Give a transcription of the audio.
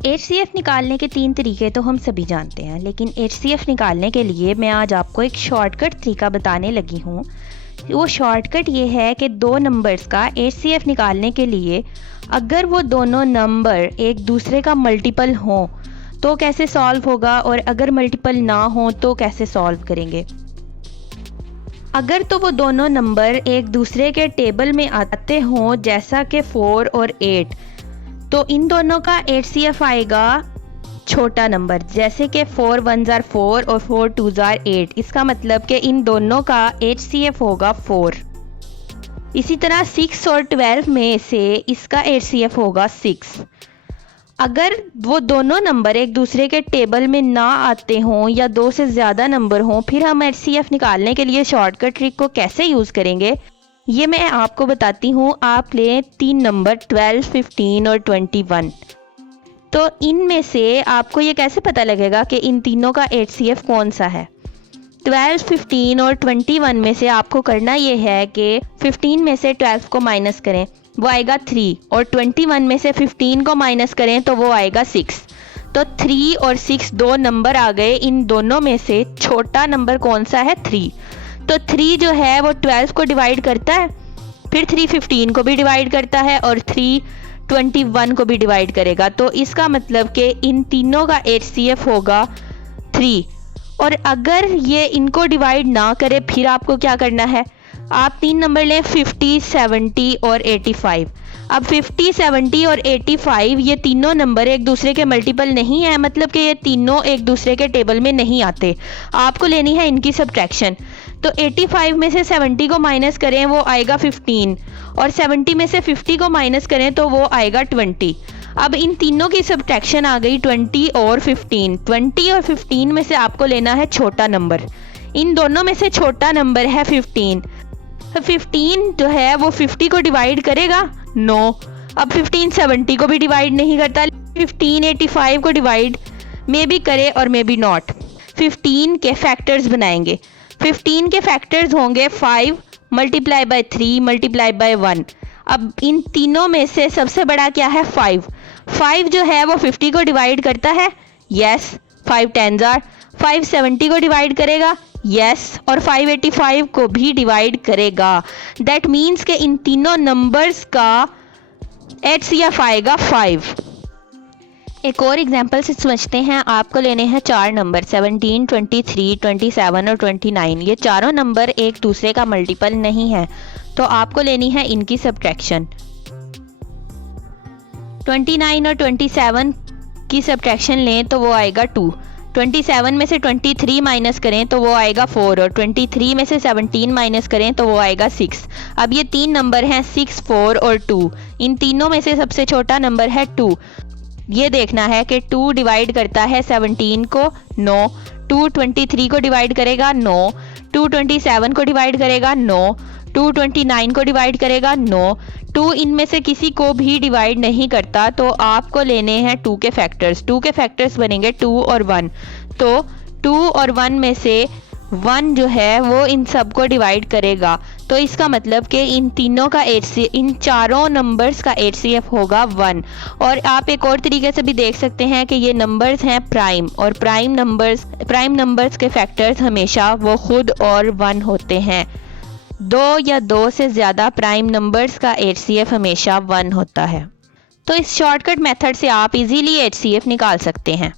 HCF निकालने के 3 तरीके तो हम सभी जानते हैं, लेकिन HCF निकालने के लिए मैं आज आपको एक शॉर्टकट तरीका बताने लगी हूँ। वो शॉर्टकट ये है कि दो नंबर्स का HCF निकालने के लिए अगर वो दोनों नंबर एक दूसरे का मल्टीपल हो तो कैसे सॉल्व होगा, और अगर मल्टीपल ना हो तो कैसे सॉल्व करेंगे। अगर तो वो दोनों नंबर एक दूसरे के टेबल में आते हों, जैसा कि 4 और 8, तो इन दोनों का HCF आएगा छोटा नंबर, जैसे कि 4 1s are 4 और 4 2s are 8। इसका मतलब कि इन दोनों का HCF होगा 4। इसी तरह 6 और 12 में से इसका HCF होगा 6। अगर वो दोनों नंबर एक दूसरे के टेबल में ना आते हों या 2 से ज़्यादा नंबर हों, फिर हम HCF निकालने के लिए शॉर्टकट ट्रिक को कैसे यूज़ करेंगे ये मैं आपको बताती हूँ। आप लें 3 नंबर 12, 15 और 21। तो इनमें से आपको ये कैसे पता लगेगा कि इन तीनों का HCF कौन सा है। 12, 15 और 21 में से आपको करना ये है कि 15 में से 12 को माइनस करें, वो आएगा 3, और 21 में से 15 को माइनस करें तो वो आएगा 6। तो 3 और 6 दो नंबर आ गए। इन दोनों में से छोटा नंबर कौन सा है? 3। तो 3 जो है वो 12 को डिवाइड करता है, फिर 3 15 को भी डिवाइड करता है, और 3 21 को भी डिवाइड करेगा। तो इसका मतलब कि इन तीनों का HCF होगा 3। और अगर ये इनको डिवाइड ना करे फिर आपको क्या करना है, आप 3 नंबर लें 50, 70 और 85। अब 50, 70 और 85 ये तीनों नंबर एक दूसरे के मल्टीपल नहीं है, मतलब कि ये तीनों एक दूसरे के टेबल में नहीं आते। आपको लेनी है इनकी सब्ट्रैक्शन। तो 85 में से 70 को माइनस करें वो आएगा 15, और 70 में से 50 को माइनस करें तो वो आएगा 20। अब इन तीनों की सब्ट्रैक्शन आ गई 20 और 15। 20 और 15 में से आपको लेना है छोटा नंबर। इन दोनों में से छोटा नंबर है 15। 15 जो है वो 50 को डिवाइड करेगा? नो। अब 15 70 को भी डिवाइड नहीं करता। 15 85 को डिवाइड मे भी करे और मे भी नॉट। 15 के फैक्टर्स बनाएंगे। 15 के फैक्टर्स होंगे 5 मल्टीप्लाई बाय 3 मल्टीप्लाई बाय 1। अब इन तीनों में से सबसे बड़ा क्या है? 5। 5 जो है वो 50 को डिवाइड करता है? यस। 5 10s are 5 70 को डिवाइड करेगा? यस। और 5 85 को भी डिवाइड करेगा। दैट मीन्स कि इन तीनों नंबर्स का HCF आएगा 5। एक और एग्जांपल से समझते हैं। आपको लेने हैं 4 नंबर 17, 23, 27 और 29। ये चारों नंबर एक दूसरे का मल्टीपल नहीं है, तो आपको लेनी है इनकी सब्ट्रैक्शन। 29 और 27 की सब्ट्रैक्शन लें तो वो आएगा 2। 27 में से 23 माइनस करें तो वो आएगा 4, और 23 में से 17 माइनस करें तो वो आएगा 6। अब ये 3 नंबर हैं 6, 4 और 2। इन तीनों में से सबसे छोटा नंबर है 2। ये देखना है कि 2 डिवाइड करता है 17 को? नो। 2 23 को डिवाइड करेगा? नो। 2 27 को डिवाइड करेगा? नो। 2 29 को डिवाइड करेगा? नो। 2 इनमें से किसी को भी डिवाइड नहीं करता, तो आपको लेने हैं 2 के फैक्टर्स। 2 के फैक्टर्स बनेंगे 2 और 1। तो 2 और 1 में से 1 जो है वो इन सब को डिवाइड करेगा। तो इसका मतलब कि इन तीनों का इन चारों नंबर्स का HCF होगा 1। और आप एक और तरीके से भी देख सकते हैं कि ये नंबर्स हैं प्राइम, और प्राइम नंबर्स के फैक्टर्स हमेशा वो खुद और 1 होते हैं। 2 या 2 से ज़्यादा प्राइम नंबर्स का HCF हमेशा 1 होता है। तो इस शॉर्टकट मेथड से आप इजीली HCF निकाल सकते हैं।